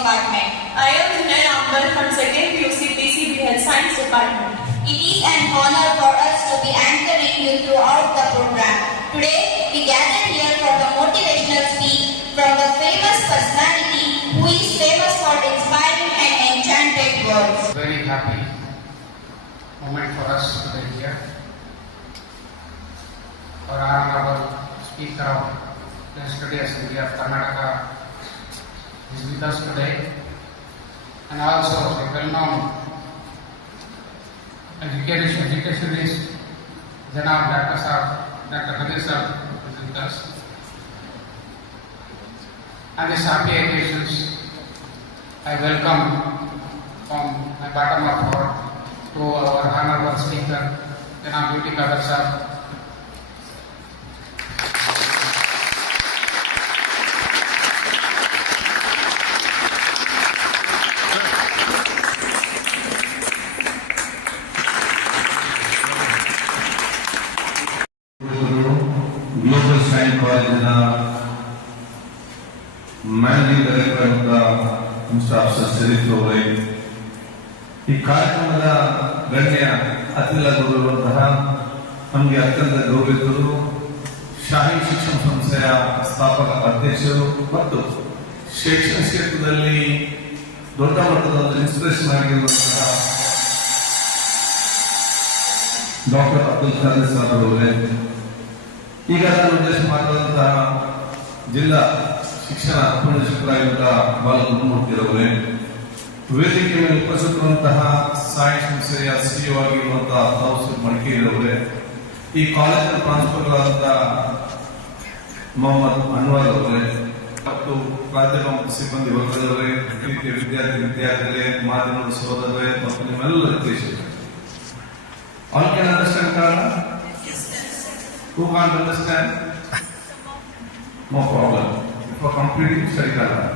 Department. I am Vinay Ambar from 2nd PUC PCB Health Science Department. It is an honor for us to be anchoring you throughout the program. Today, we gather here for the motivational speech from the famous personality who is famous for inspiring and enchanted words. Very happy moment for us today here. Our honorable Speaker of the Study Assembly of Karnataka is with us today, and also a well-known educationalist, Janab Dr. Kadir Sir is with us. On these happy occasions, I welcome from my bottom of heart to our honorable Speaker, Janab Beauty Kadir Sir. Global science ಕಾಲೇಜಿನ managing director ಅಂತ mister Afsar Sharif ಅವರೇ, ಈ ಕಾರ್ಯಕ್ರಮದ ಗಣ್ಯ ಅತಿಥಿಗಳಾಗಿರುವಂತಹ ನಮಗೆ ಅತ್ಯಂತ ಗೌರವಿತರು, ಶಾಹಿ ಶಿಕ್ಷಣ ಸಂಸ್ಥೆಯ ಸ್ಥಾಪಕ ಅಧ್ಯಕ್ಷರು ಮತ್ತು ಶೈಕ್ಷಣಿಕ ಕ್ಷೇತ್ರದಲ್ಲಿ ದೊಡ್ಡ ಮಟ್ಟದ ಇನ್ಸ್ಪಿರೇಷನ್ ಆಗಿರುವಂತಹ ಡಾಕ್ಟರ್ ಅಬ್ದುಲ್ ಖಾದರ್ ಸಾಹೇಬ್ ಅವರೇ, ಈಗ ನಾನು ಉದ್ದೇಶ ಮಾಡಿದಂತಹ ಜಿಲ್ಲಾ ಶಿಕ್ಷಣ ಉಪನಿರೀಕ್ಷಕರಾಗಿರುವಂತಹ ಬಾಲಗುರುಮೂರ್ತಿರವರೇ, ವೇದಿಕೆ ಮೇಲೆ ಉಪಸ್ಥಿತರುವಂತಹ ಸಾಯಿ ಸಂಸ್ಥೆಯ ಸಿಇಒ ಆಗಿರುವಂತಹ ತೌಸೀಫ್ ಮಡಿಕೇರಿಯವರೇ, ಈ ಕಾಲೇಜಿನ ಪ್ರಾಂಶುಪಾಲರಾದಂತಹ ಮೊಹಮ್ಮದ್ ಅನ್ವರ್ ಅವರೇ ಮತ್ತು ಪ್ರಾಧ್ಯಾಪಕ ಮತ್ತು ಸಿಬ್ಬಂದಿ ವರ್ಗದವರೇ, ಪ್ರೀತಿಯ ವಿದ್ಯಾರ್ಥಿಗಳೇ, ಮಾಧ್ಯಮದ ಸಹೋದರರೇ ಮತ್ತು ನಿಮ್ಮೆಲ್ಲರ ದೇಶಕ್ಕೆ all can understand Kannada? Who can't understand? No problem. For completing study Kannada.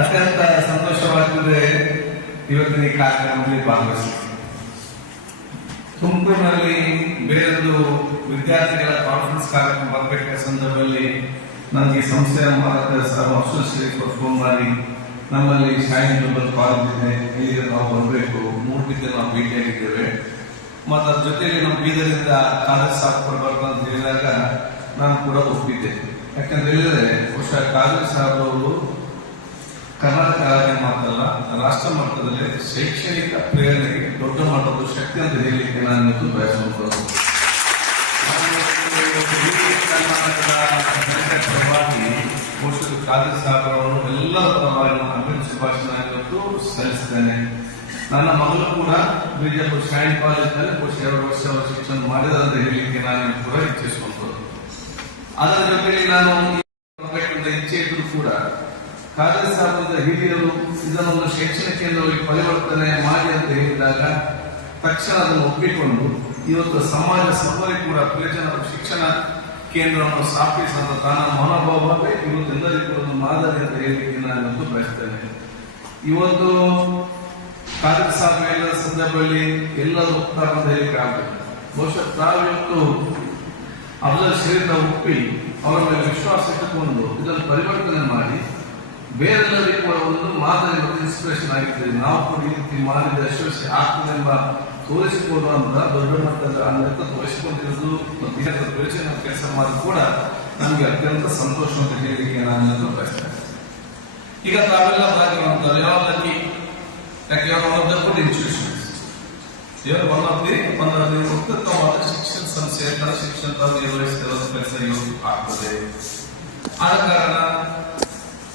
ಅತ್ಯಂತ ಸಂತೋಷವಾಗುತ್ತದೆ ಇವತ್ತಿನ ಈ ಕಾರ್ಯಕ್ರಮದಲ್ಲಿ ಭಾಗವಹಿಸಿ. ತುಮಕೂರಿನಲ್ಲಿ ಬೇರೊಂದು ವಿದ್ಯಾರ್ಥಿಗಳ ಕಾನ್ಫರೆನ್ಸ್ ಕಾರ್ಯಕ್ರಮ ಬರಬೇಕಾದ ಸಂದರ್ಭದಲ್ಲಿ ನನಗೆ ಸಂಸ್ಥೆಯ ಮಾಲಕ ಸರ್ ಅಫ್ಸರ್ ಶರೀಫ್ ಅವರು ಫೋನ್ ಮಾಡಿ, ನಮ್ಮಲ್ಲಿ ಶಾಹಿನ್ ಗ್ಲೋಬಲ್ ಕಾಲೇಜ್ ಇದೆ, ಇಲ್ಲಿಗೆ ನಾವು ಬರಬೇಕು, 3 ದಿನ ನಾವು ಭೇಟಿಯಾಗಿದ್ದೇವೆ ಮತ್ತು ಅದ್ರ ಜೊತೆಗೆ ನಮ್ಮ ಬೀದರಿಂದ ಕಾಲೇಜ್ ಸಾಫ್ ಬರಬಾರ್ದು ಅಂತ ಹೇಳಿದಾಗ ನಾನು ಕೂಡ ಒಪ್ಪಿದ್ದೆ. ಯಾಕಂದ್ರೆ ಹೇಳಿದ್ರೆ ಬಹುಶಃ ಕಾಲೇಜ್ ಸಾಹೇಬ್ ಅವರು ಕರ್ನಾಟಕ ರಾಜ್ಯ ಮಾತ್ರಲ್ಲ, ರಾಷ್ಟ್ರ ಮಟ್ಟದಲ್ಲಿ ಶೈಕ್ಷಣಿಕ ಪ್ರೇರಣೆಗೆ ದೊಡ್ಡ ಮಟ್ಟದ ಶಕ್ತಿ ಅಂತ ಹೇಳಲಿಕ್ಕೆ ನಾನು ಇವತ್ತು ಬಯಸುವಂಥದ್ದು. ಕರ್ನಾಟಕದ ಪರವಾಗಿ ಬಹುಶಃ ಕಾಲೇಜ್ ಸಾಹೇಬ್ ಅವರು ಎಲ್ಲರ ಪರವಾಗಿ ಅಭಿನಂದನೆ ಶುಭಾಶಯ ಇವತ್ತು ಸಲ್ಲಿಸ್ತೇನೆ. ನನ್ನ ಮಗಳು ಕೂಡ ಬಿಜಾಪುರ ಶಾಹಿನ್ ಕಾಲೇಜಿನಲ್ಲಿ ಬಹುಶಃ 2 ವರ್ಷ ಶಿಕ್ಷಣ ಮಾಡಿದ ಅಂತ ಹೇಳಲಿಕ್ಕೆ ನಾನು ಕೂಡ ಇಚ್ಛಿಸುವಂಥದ್ದು. ಅದರ ಜೊತೆಗೆ ನಾನು ಬರಬೇಕಂತ ಇಚ್ಛೆ ಇದ್ರೂ ಕೂಡ ಕಾಲೇಜ್ ಸಾಹೇಬ್ ಹಿರಿಯರು ಇದನ್ನೊಂದು ಶೈಕ್ಷಣಿಕ ಕೇಂದ್ರವಾಗಿ ಪರಿವರ್ತನೆ ಮಾಡಿ ಅಂತ ಹೇಳಿದಾಗ ತಕ್ಷಣ ಅದನ್ನು ಒಪ್ಪಿಕೊಂಡು ಇವತ್ತು ಸಮಾಜ ಸರ್ವರಿಗೂ ಕೂಡ ಪ್ರಯೋಜನ ಶಿಕ್ಷಣ ಕೇಂದ್ರವನ್ನು ಸ್ಥಾಪಿಸುವಂತ ತನ್ನ ಮನೋಭಾವವೇ ಇವತ್ತೆಲ್ಲರಿಗೂ ಕೂಡ ಒಂದು ಮಾದರಿ ಅಂತ ಹೇಳಲಿಕ್ಕೆ ನಾನು ಇವತ್ತು ಬಯಸ್ತೇನೆ. ಇವತ್ತು ಕಾಲೇಜ್ ಸಾಹೇಬ್ ಎಲ್ಲ ಸಂದರ್ಭದಲ್ಲಿ ಎಲ್ಲರೂ ಒಪ್ತಾರೆ ಅಂತ ಹೇಳಲಿಕ್ಕೆ ಆಗಬೇಕು. ಬಹುಶಃ ತಾವಿವತ್ತು ಅಫ್ಜಲ್ ಶರೀಫ್ ಒಪ್ಪಿ ಅವರ ಮೇಲೆ ವಿಶ್ವಾಸ ಇಟ್ಟುಕೊಂಡು ಇದನ್ನು ಪರಿವರ್ತನೆ ಮಾಡಿ ಬೇರೆಲ್ಲರಿಗೂ ಕೂಡ ಒಂದು ಮಾದರಿ ಮತ್ತು ಇನ್ಸ್ಪಿರೇಷನ್ ಆಗಿದ್ದೇವೆ. ನಾವು ಕೂಡ ಈ ರೀತಿ ಮಾಡಿದ ಯಶಸ್ವಿ ಆಗ್ತದೆಂಬ ತೋರಿಸಿಕೊಡುವಂತ ದೊಡ್ಡ ಮಟ್ಟದ ಅನ್ವರ್ಥ ತೋರಿಸಿಕೊಂಡಿರುವುದು ಮತ್ತು ಪರಿಚಯ ಕೆಲಸ ಮಾಡಿ ಕೂಡ ನಮಗೆ ಅತ್ಯಂತ ಸಂತೋಷ ಅಂತ ಹೇಳಲಿಕ್ಕೆ ನಾನು ಬಯಸ್ತೇನೆ. ಈಗ ತಾವೆಲ್ಲ ಭಾಗಿರುವಂತರು ಯಾವ್ದಕ್ಕೆ, ಯಾಕೆ ಒಂದು ಗುಡ್ ಇನ್ಸ್ಟಿಟ್ಯೂಷನ್ಸ್, ಇವರು ಒಂದು ಉತ್ತಮವಾದ ಶಿಕ್ಷಣ ಸಂಸ್ಥೆ ಕನ್ನಡ ಶಿಕ್ಷಣ ನಿರ್ವಹಿಸಿದ ಕೆಲಸ ಇವತ್ತು ಆಗ್ತದೆ. ಆದ ಕಾರಣ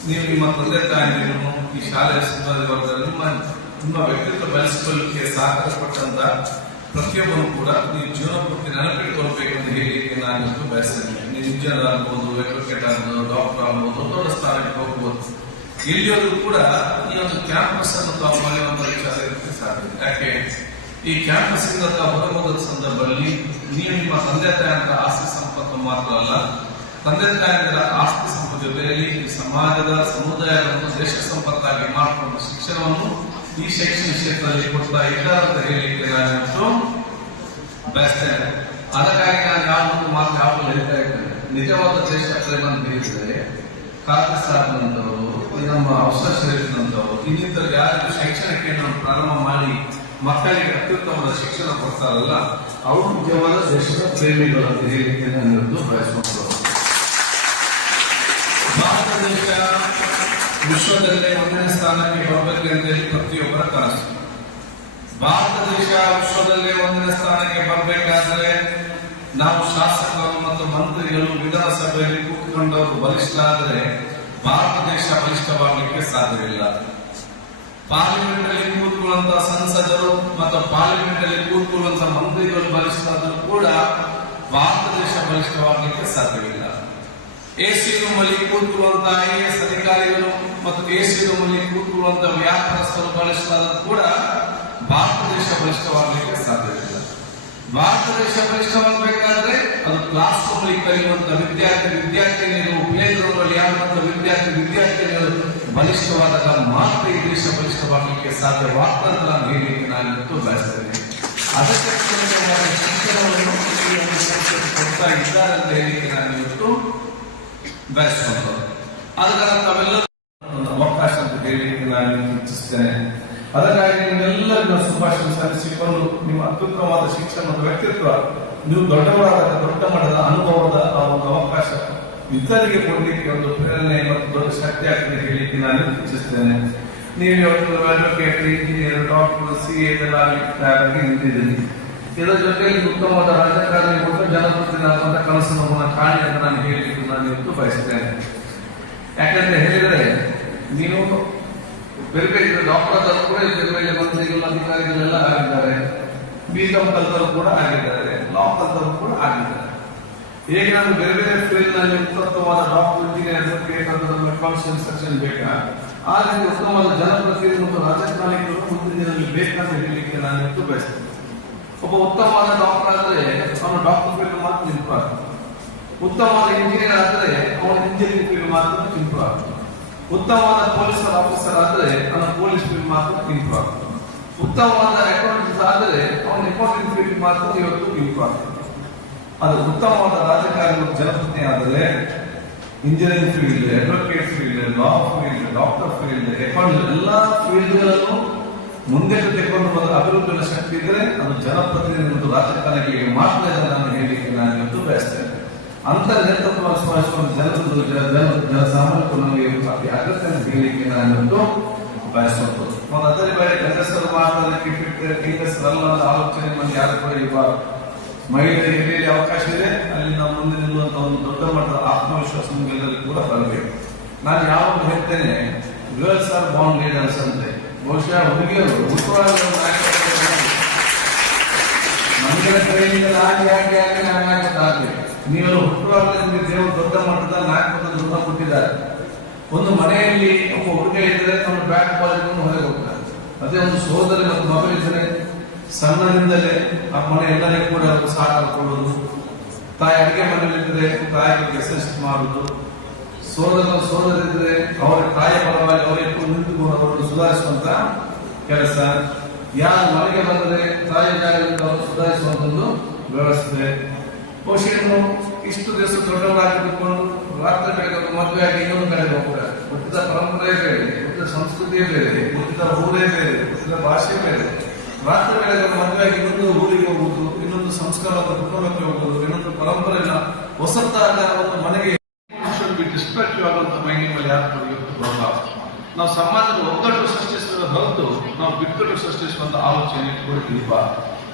ನೀವು ನಿಮ್ಮ ತಂದೆ ತಾಯಿಯನ್ನು ಈ ಶಾಲೆಯ ಸಿಬ್ಬಂದಿ ವರ್ಗ ನಿಮ್ಮ ವ್ಯಕ್ತಿತ್ವ ಬೆಳೆಸಿಕೊಳ್ಳಲಿಕ್ಕೆ ಸಹಕಾರ ಕೊಟ್ಟಂತ ಪ್ರತಿಯೊಬ್ಬರು ಕೂಡ ನೀವು ಜೀವನ ಪೂರ್ತಿ ನೆನಪಿಟ್ಟುಕೊಳ್ಬೇಕಂತ ಹೇಳಲಿಕ್ಕೆ ನಾನು ಇವತ್ತು ಬಯಸ್ತೇನೆ. ನೀವು ಇಂಜಿನಿಯರ್ ಆಗ್ಬೋದು, ಅಡ್ವೊಕೇಟ್ ಆಗ್ಬೋದು, ಡಾಕ್ಟರ್ ಆಗ್ಬೋದು, ದೊಡ್ಡ ಸ್ಥಾನಕ್ಕೆ ಹೋಗ್ಬೋದು. ಎಲ್ಲಿಯೋದು ಕೂಡ ಈ ಒಂದು ಕ್ಯಾಂಪಸ್ ಅನ್ನು ತಾವು ಮಾಡುವಂತ ವಿಚಾರ ಇರಲಿಕ್ಕೆ ಸಾಧ್ಯ. ಯಾಕೆ ಈ ಕ್ಯಾಂಪಸ್ ಇಂದ ತಾವು ಹೊರಬೋದ ಸಂದರ್ಭದಲ್ಲಿ ನೀವು ನಿಮ್ಮ ತಂದೆ ತಾಯಿಯಂತ ಆಸ್ತಿ ಸಂಪತ್ತು ಮಾತ್ರ ಅಲ್ಲ, ತಂದೆ ತಾಯಿಯಂದರ ಆಸ್ತಿ ಸಂಪತ್ತು ಜೊತೆಯಲ್ಲಿ ಈ ಸಮಾಜದ ಸಮುದಾಯದ ಒಂದು ದೇಶ ಸಂಪತ್ತಾಗಿ ಮಾಡಿಕೊಂಡು ಶಿಕ್ಷಣವನ್ನು ಈ ಶೈಕ್ಷಣಿಕ ಕ್ಷೇತ್ರದಲ್ಲಿ ಕೊಡ್ತಾ ಇದ್ದಾರೆ ಅಂತ ಹೇಳಲಿಕ್ಕೆ ನಾನು ಬಯಸ್ತೇನೆ. ಅದಕ್ಕಾಗಿ ನಾನು ಯಾವೊಂದು ಮಾತು ಯಾವಾಗಲೂ ಹೇಳ್ತಾ ಇದ್ದೇನೆ, ನಿಜವಾದ ದೇಶ ಪ್ರೇಮ ಅಂತ ಹೇಳಿದ್ರೆ ಖಾದರ್ ಸಾಹೇಬ್ನಂತವರು, ನಮ್ಮ ಅಫ್ಸರ್ ಶರೀಫ್ನಂತವರು, ಇನ್ನಿತರ ಯಾರು ಶೈಕ್ಷಣಿಕ ಪ್ರಾರಂಭ ಮಾಡಿ ಮಕ್ಕಳಿಗೆ ಅತ್ಯುತ್ತಮವಾದ ಶಿಕ್ಷಣ ಕೊಡ್ತಾರಲ್ಲ, ಅವರು ನಿಜವಾದ ದೇಶದ ಪ್ರೇಮಿಗಳು ಅಂತ ಹೇಳಿಕೆ ನಾನು ಬಯಸುವಂತವರು. ಭಾರತ ದೇಶ ವಿಶ್ವದಲ್ಲೇ 1ನೇ ಸ್ಥಾನಕ್ಕೆ ಬರಬೇಕು ಅಂತ ಹೇಳಿ ಪ್ರತಿಯೊಬ್ಬರ ಕನಸು. ಭಾರತ ದೇಶ ವಿಶ್ವದಲ್ಲೇ 1ನೇ ಸ್ಥಾನಕ್ಕೆ ಬರಬೇಕಾದ್ರೆ ನಾವು ಶಾಸಕರು ಮತ್ತು ಮಂತ್ರಿಗಳು ವಿಧಾನಸಭೆಯಲ್ಲಿ ಕೂತ್ಕೊಂಡವರು ಬಲಿಷ್ಠ ಆದರೆ ಭಾರತ ದೇಶ ಬಲಿಷ್ಠವಾಗಲಿಕ್ಕೆ ಸಾಧ್ಯವಿಲ್ಲ. ಪಾರ್ಲಿಮೆಂಟ್ ಅಲ್ಲಿ ಕೂತ್ಕೊಳ್ಳುವಂತಹ ಸಂಸದರು ಮತ್ತು ಪಾರ್ಲಿಮೆಂಟ್ ಅಲ್ಲಿ ಕೂತ್ಕೊಳ್ಳುವಂತಹ ಮಂತ್ರಿಗಳು ಬಲಿಷ್ಠ ಆದರೂ ಕೂಡ ಭಾರತ ದೇಶ ಬಲಿಷ್ಠವಾಗಲಿಕ್ಕೆ ಸಾಧ್ಯವಿಲ್ಲ. ಎಸಿ ರೂಮ್ ಅಲ್ಲಿ ಕೂತ್ಕೊಳ್ಳುವಂತಹ IAS ಅಧಿಕಾರಿಗಳು ಮತ್ತು ಎಸಿ ರೂಮ್ ಅಲ್ಲಿ ಕೂತ್ಕೊಳ್ಳುವಂತಹ ವ್ಯಾಪಾರಸ್ಥರು ಬಲಿಷ್ಠ ಆದರೂ ಕೂಡ ಭಾರತ ದೇಶ ಬಲಿಷ್ಠವಾಗಲಿಕ್ಕೆ ಸಾಧ್ಯವಿಲ್ಲ. ಭಾರತ ದೇಶ ಬಲಿಷ್ಠವಾಗಬೇಕಾದ್ರೆ ಅದು ಕ್ಲಾಸ್ ರೂಮ್ ಅಲ್ಲಿ ಕಲಿಯುವಂತಹ ವಿದ್ಯಾರ್ಥಿನಿಯರು, ಪ್ಲೇ ಗ್ರೌಂಡ್ ಅಲ್ಲಿ ಆಡುವಂತಹ ವಿದ್ಯಾರ್ಥಿನಿಯರು ಬಲಿಷ್ಠವಾದಾಗ ಮಾತ್ರ ಈ ದೇಶ ಬಲಿಷ್ಠವಾಗಲಿಕ್ಕೆ ಸಾಧ್ಯವಾಗ್ತದೆ ನಾನು ಹೇಳಲಿಕ್ಕೆ ನಾನು ಇವತ್ತು ಬಯಸ್ತೇನೆ. ಅದಕ್ಕೆ ಶಿಕ್ಷಣವನ್ನು ಕೊಡ್ತಾ ಇದ್ದಾರೆ ಅಂತ ಹೇಳಲಿಕ್ಕೆ ನಾನು ಇವತ್ತು ಬಯಸುವಂತ. ಅದರ ತಾವೆಲ್ಲರೂ ಅವಕಾಶ ಅಂತ ಹೇಳಲಿಕ್ಕೆ ನಾನು ಇಚ್ಛಿಸ್ತೇನೆ. ಅದಕ್ಕಾಗಿ ನಿಮ್ಮೆಲ್ಲರನ್ನ ಶುಭಾಶಯ ಸಲ್ಲಿಸಿಕೊಂಡು ನಿಮ್ಮ ಅತ್ಯುತ್ತಮವಾದ ಶಿಕ್ಷಣ ಮತ್ತು ವ್ಯಕ್ತಿತ್ವ, ನೀವು ದೊಡ್ಡವರಾದ ದೊಡ್ಡ ಮಟ್ಟದ ಅನುಭವದ ಆ ಒಂದು ಅವಕಾಶ ಇತರಿಗೆ ಕೊಡಲಿಕ್ಕೆ ಒಂದು ಪ್ರೇರಣೆ ಮತ್ತು ದೊಡ್ಡ ಶಕ್ತಿ ಆಗ್ತದೆ ಹೇಳಲಿಕ್ಕೆ ನಾನು ಇಚ್ಛಿಸ್ತೇನೆ. ನೀವು ಇವತ್ತು ಅಡ್ವೊಕೇಟ್, ಇಂಜಿನಿಯರ್, ಡಾಕ್ಟರ್, CA ತಯಾರಾಗಿ ನಿಂತಿದ್ದೀನಿ. ಇದರ ಜೊತೆಗೆ ಉತ್ತಮವಾದ ರಾಜಕಾರಣಿ ಕೊಟ್ಟು ಜನಪ್ರತಿನಿಧಿ ಕನಸನ್ನು ಕಾಣಿ ಅಂತ ನಾನು ಹೇಳಲಿಕ್ಕೆ ನಾನು ಇವತ್ತು ಬಯಸ್ತೇನೆ. ಯಾಕಂದ್ರೆ ಹೇಳಿದ್ರೆ ನೀವು ಬೇರೆ ಬೇರೆ ಡಾಕ್ಟರ್ ಆದರೂ ಕೂಡ ಬೇರೆ ಬೇರೆ ಮಂತ್ರಿಗಳು, ಅಧಿಕಾರಿಗಳೆಲ್ಲ ಆಗಿದ್ದಾರೆ, BCom ಕಲ್ತರು ಕೂಡ ಆಗಿದ್ದಾರೆ, ಲಾ ಕಲ್ತರು ಕೂಡ ಆಗಿದ್ದಾರೆ. ಹೇಗೆ ನಾನು ಬೇರೆ ಬೇರೆ ಫೀಲ್ಡ್ ನಲ್ಲಿ ಉತ್ತಮವಾದ doctor, engineer, advocate accounts instruction ಬೇಕಾ, ಆದರೆ ಉತ್ತಮವಾದ ಜನಪ್ರತಿನಿಧಿ ಮತ್ತು ರಾಜಕಾರಣಿಗಳು ಮುಂದಿನ ದಿನದಲ್ಲಿ ಬೇಕಂತ ಹೇಳಲಿಕ್ಕೆ ನಾನು ಇವತ್ತು ಬಯಸ್ತೇನೆ. ಒಬ್ಬ ಉತ್ತಮವಾದ ಡಾಕ್ಟರ್ ಆದರೆ ಅವನು ಡಾಕ್ಟರ್ ಫೀಲ್ಡ್ ಮಾತ್ರ ಇಂಪ್ರೂವ್ ಆಗ್ತದೆ. ಉತ್ತಮವಾದ ಇಂಜಿನಿಯರ್ ಆದರೆ ಅವನ ಇಂಜಿನಿಯರಿಂಗ್ ಫೀಲ್ಡ್ ಮಾತ್ರ ಇಂಪ್ರೂವ್ ಆಗ್ತದೆ. ಉತ್ತಮವಾದ ಪೊಲೀಸ್ ಆಫೀಸರ್ ಆದರೆ ಅವನ ಪೊಲೀಸ್ ಫೀಲ್ಡ್ ಮಾತ್ರ ಇಂಪ್ರೂವ್ ಆಗ್ತದೆ. ಉತ್ತಮವಾದ ಅಕೌಂಟೆಂಟ್ ಆದರೆ ಅವನ ಅಕೌಂಟಿಂಗ್ ಫೀಲ್ಡ್ ಮಾತ್ರ ಇವತ್ತು ಇಂಪ್ರೂವ್ ಆಗ್ತದೆ. ಅದು ಉತ್ತಮವಾದ ರಾಜಕಾರಣಿ ಜನಪ್ರತಿನಿಧಿ ಆದರೆ ಇಂಜಿನಿಯರಿಂಗ್ ಫೀಲ್ಡ್, ಅಡ್ವೊಕೇಟ್ ಫೀಲ್ಡ್, ಲಾ ಫೀಲ್ಡ್, ಡಾಕ್ಟರ್ ಫೀಲ್ಡ್, ಅಕೌಂಟ್ ಎಲ್ಲಾ ಫೀಲ್ಡ್ಗಳನ್ನು ಮುಂದೆ ತೆಗೆದುಕೊಂಡು ಬಂದ ಅಭಿವೃದ್ಧಿಯ ಶಕ್ತಿ ಇದ್ರೆ ಅದು ಜನಪ್ರತಿನಿಧಿ ಮತ್ತು ರಾಜಕಾರಣಿಗಳಿಗೆ ಮಾತ್ರ ನಾನು ಹೇಳಲಿಕ್ಕೆ ನಾನು ಇವತ್ತು ಬಯಸ್ತೇನೆ. ಅಂತ ನೇತೃತ್ವ ಸ್ಮರಿಸುವ ಜನಸಾಮಾನ್ಯಕ್ಕೂ ನಮಗೆ ಅತಿ ಅಗತ್ಯ ಹೇಳಲಿಕ್ಕೆ ನಾನು ಇವತ್ತು ಬಯಸುವಂಥದ್ದು. ಒಂದು ಅದರ ಬೇರೆ ಗಂಡಸರು ಮಾತಾಡಲಿಕ್ಕೆ ಹೆಂಗಸರಲ್ಲ ಆಲೋಚನೆ ಮಂದಿ ಯಾರು ಕೂಡ ಇವಾಗ ಮಹಿಳೆಯರಿಗೆ ಎಲ್ಲಿ ಅವಕಾಶ ಇದೆ ಅಲ್ಲಿ ನಾವು ಮುಂದೆ ನಿಲ್ಲುವಂತಹ ಒಂದು ದೊಡ್ಡ ಮಟ್ಟದ ಆತ್ಮವಿಶ್ವಾಸ ನಮಗೆಲ್ಲರಿಗೂ ಕೂಡ ಬರಬೇಕು. ನಾನು ಯಾವಾಗ ಹೇಳ್ತೇನೆ ಗರ್ಲ್ಸ್ ಆರ್ ಬಾರ್ನ್ ಲೀಡರ್ಸ್ ಅಂತೆ, ಬಹುಶಃ ಹುಡುಗಿಯರು ನಮಗೆ ಟ್ರೈನಿಂಗ್ ಆಗಬೇಕು. ನೀವೆಲ್ಲ ಹುಟ್ಟುವಾಗಲೇ ನಿಮಗೆ ದೇವರು ದೊಡ್ಡ ಮಟ್ಟದ ನಾಯಕತ್ವದ ಋಣ ಕೊಟ್ಟಿದ್ದಾರೆ. ಒಂದು ಮನೆಯಲ್ಲಿ ಒಬ್ಬ ಹುಡುಗ ಇದ್ದರೆ ಅವನು ಬ್ಯಾಟ್ ಬಾಲ್ ಹೊರಗೆ ಹೋಗ್ತಾರೆ. ಅದೇ ಒಂದು ಸೋದರಿ ಮತ್ತು ಮಗಳಿದ್ದರೆ ಸಣ್ಣದಿಂದಲೇ ಆ ಮನೆ ಎಲ್ಲರಿಗೂ ಕೂಡ ಸಹಕಾರ ಕೊಡುವುದು, ತಾಯಿ ಅಡಿಗೆ ಮನೆಯಲ್ಲಿದ್ದರೆ ತಾಯಿ ಬಗ್ಗೆ ಅಸಿಸ್ಟ್ ಮಾಡುವುದು, ಸೋದರಿದ್ರೆ ಅವರ ತಾಯಿಯ ಪರವಾಗಿ ಅವರಿಗೆ ನಿಂತುಕೊಂಡು ಅವರನ್ನು ಸುಧಾರಿಸುವಂತ ಕೆಲಸ, ಯಾರು ಮನೆಗೆ ಬಂದರೆ ತಾಯಿಯ ಜಾಗದಿಂದ ಅವರು ಸುಧಾರಿಸುವಂತದ್ದು ವ್ಯವಸ್ಥೆ. ಬಹುಶಃ ಇಷ್ಟು ದಿವಸ ದೊಡ್ಡವರಾಗಿದ್ದುಕೊಂಡು ರಾತ್ರಿ ಬೆಳಗ್ಗೆ ಮದುವೆ ಆಗಿ ಇನ್ನೊಂದು ಕಡೆ ಹೋಗ್ತಾರೆ. ಹುಟ್ಟಿದ ಪರಂಪರೆ ಬೇರೆ, ಹುಟ್ಟಿದ ಸಂಸ್ಕೃತಿಯೇ ಬೇರೆ, ಹುಟ್ಟಿದ ಊರೇ ಬೇರೆ, ಹುಟ್ಟಿದ ಭಾಷೆ ಬೇರೆ. ರಾತ್ರಿ ಬೆಳಗ್ಗೆ ಮದುವೆ ಆಗಿ ಇನ್ನೊಂದು ಊರಿಗೆ ಹೋಗುವುದು, ಇನ್ನೊಂದು ಸಂಸ್ಕಾರದ ಕುಟುಂಬಕ್ಕೆ ಹೋಗುವುದು, ಇನ್ನೊಂದು ಪರಂಪರೆ ಹೊಸತಾದ ಒಂದು ಮನೆಗೆ ಆಗುವಂತ ಮೈಂಡಿನ ಮೇಲೆ ಯಾರು ಇವತ್ತು ಬರಬಾರದು. ನಾವು ಸಮಾಜದ ಒಗ್ಗಟ್ಟು ಸೃಷ್ಟಿಸುವ ಹೊರತು ನಾವು ಬಿಕ್ಕಟ್ಟು ಸೃಷ್ಟಿಸುವಂತ ಆಲೋಚನೆ ಇಟ್ಕೊಳ್ತೀವ.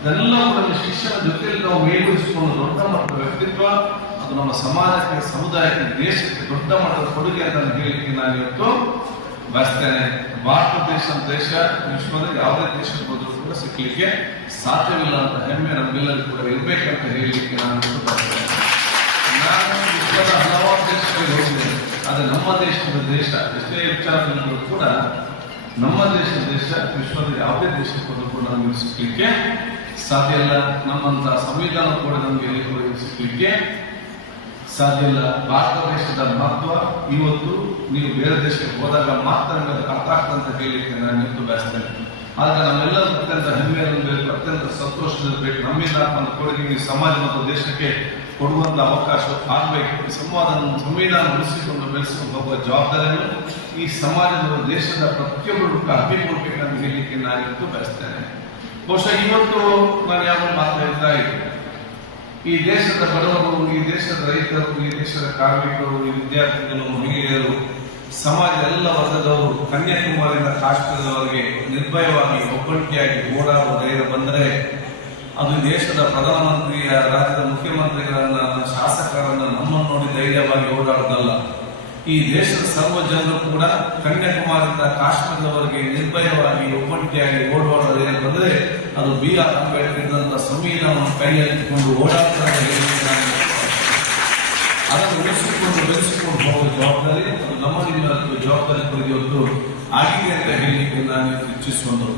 ಇದೆಲ್ಲ ಕೂಡ ಶಿಕ್ಷಣ ಜೊತೆಯಲ್ಲಿ ನಾವು ಮೇಲ್ಗೊಳಿಸಿಕೊಂಡು ದೊಡ್ಡ ಮಟ್ಟದ ವ್ಯಕ್ತಿತ್ವ, ಅದು ನಮ್ಮ ಸಮಾಜಕ್ಕೆ, ಸಮುದಾಯಕ್ಕೆ, ದೇಶಕ್ಕೆ ದೊಡ್ಡ ಮಟ್ಟದ ಕೊಡುಗೆ ಅಂತ ಹೇಳಲಿಕ್ಕೆ ನಾನು ಇವತ್ತು ಬಯಸ್ತೇನೆ. ಭಾರತ ದೇಶ ವಿಶ್ವದ ಯಾವುದೇ ದೇಶಕ್ಕೆ ಹೋದರೂ ಕೂಡ ಸಿಕ್ಕಲಿಕ್ಕೆ ಸಾಧ್ಯವಿಲ್ಲ ಅಂತ ಹೆಮ್ಮೆ ನಮ್ಗೆಲ್ಲರಿಗೂ ಕೂಡ ಇರಬೇಕಂತ ಹೇಳಲಿಕ್ಕೆ ನಾನು ಬಯಸ್ತೇನೆ. ನಾನು ವಿಶ್ವದ ಹಲವಾರು ದೇಶಗಳಿಗೆ ಹೋಗಿದ್ದೇನೆ, ಆದರೆ ನಮ್ಮ ದೇಶ ಎಷ್ಟೇ ವಿಚಾರದಲ್ಲೂ ಕೂಡ ನಮ್ಮ ದೇಶ ವಿಶ್ವದ ಯಾವುದೇ ದೇಶಕ್ಕೆ ಹೋದರೂ ಕೂಡ ನಮಗೆ ಸಿಕ್ಕಲಿಕ್ಕೆ ಸಾಧ್ಯ ಇಲ್ಲ. ನಮ್ಮಂತ ಸಂವಿಧಾನ ಕೂಡ ನಮಗೆ ಎಲ್ಲಿ ಸಿಕ್ಕಲಿಕ್ಕೆ ಸಾಧ್ಯ ಇಲ್ಲ. ಭಾರತ ದೇಶದ ಮಹತ್ವ ಇವತ್ತು ನೀವು ಬೇರೆ ದೇಶಕ್ಕೆ ಹೋದಾಗ ಮಾತ್ರ ನಮಗೆ ಅರ್ಥ ಆಗ್ತಂತ ಹೇಳಲಿಕ್ಕೆ ನಾನು ಇವತ್ತು ಬಯಸ್ತೇನೆ. ಆದ್ರೆ ನಮ್ಮೆಲ್ಲರೂ ಅತ್ಯಂತ ಹೆಮ್ಮೆಯಿರಬೇಕು, ಅತ್ಯಂತ ಸಂತೋಷದಿರಬೇಕು. ನಮ್ಮಿಂದ ಒಂದು ಕೊಡುಗೆ ಈ ಸಮಾಜ ಮತ್ತು ದೇಶಕ್ಕೆ ಕೊಡುವಂತ ಅವಕಾಶ ಆಗಬೇಕು. ಸಂವಿಧಾನ ಉಳಿಸಿಕೊಂಡು ಬೆಳೆಸಿಕೊಂಡು ಹೋಗುವ ಜವಾಬ್ದಾರಿಯನ್ನು ಈ ಸಮಾಜದ ದೇಶದ ಪ್ರತಿಯೊಬ್ಬರು ಹಮ್ಮಿಕೊಳ್ಬೇಕಂತ ಹೇಳಲಿಕ್ಕೆ ನಾನಿವತ್ತು ಬಯಸ್ತೇನೆ. ಬಹುಶಃ ಇವತ್ತು ನಾನು ಯಾವ ಮಾತಾಡ್ತಾ ಇದ್ದೀನಿ, ಈ ದೇಶದ ಬಡವರು, ಈ ದೇಶದ ರೈತರು, ಈ ದೇಶದ ಕಾರ್ಮಿಕರು, ಈ ವಿದ್ಯಾರ್ಥಿಗಳು, ಮಹಿಳೆಯರು, ಸಮಾಜದ ಎಲ್ಲ ವರ್ಗದವರು ಕನ್ಯಾಕುಮಾರಿಯಿಂದ ಕಾಶ್ಮೀರದವರೆಗೆ ನಿರ್ಭಯವಾಗಿ ಒಬ್ಬಂಟಿಯಾಗಿ ಓಡಾಡುವ ಧೈರ್ಯ ಬಂದರೆ ಅದು ದೇಶದ ಪ್ರಧಾನಮಂತ್ರಿಯ, ರಾಜ್ಯದ ಮುಖ್ಯಮಂತ್ರಿಗಳನ್ನ, ಶಾಸಕರನ್ನ, ನಮ್ಮನ್ನು ನೋಡಿ ಧೈರ್ಯವಾಗಿ ಓಡಾಡುವುದಲ್ಲ. ಈ ದೇಶದ ಸರ್ವ ಜನರು ಕೂಡ ಕನ್ಯಾಕುಮಾರಿಯಿಂದ ಕಾಶ್ಮೀರದವರೆಗೆ ನಿರ್ಭಯವಾಗಿ ಒಬ್ಬಂಟಿಯಾಗಿ ಓಡಾಡುವ ಧೈರ್ಯ ಬಂದರೆ ಅದು B.R. ಅಂಬೇಡ್ಕರ್ ಇದ್ದಂತ ಸಂವಿಧಾನವನ್ನು ಕೈಯಲ್ಲಿಟ್ಟುಕೊಂಡು ಓಡಾಡ್ತಾರೆ. ಅದನ್ನು ಉಳಿಸಿಕೊಂಡು ಬೆಳೆಸಿಕೊಂಡು ಹೋಗುವ ಜವಾಬ್ದಾರಿ ಅದು ನಮ್ಮ ನಿಮ್ಮೆಲ್ಲರಿಗೂ ಜವಾಬ್ದಾರಿ ಕುರಿತು ಆಗಿದೆ ಅಂತ ಹೇಳಲಿಕ್ಕೆ ನಾನು ಇಚ್ಛಿಸುವುದು.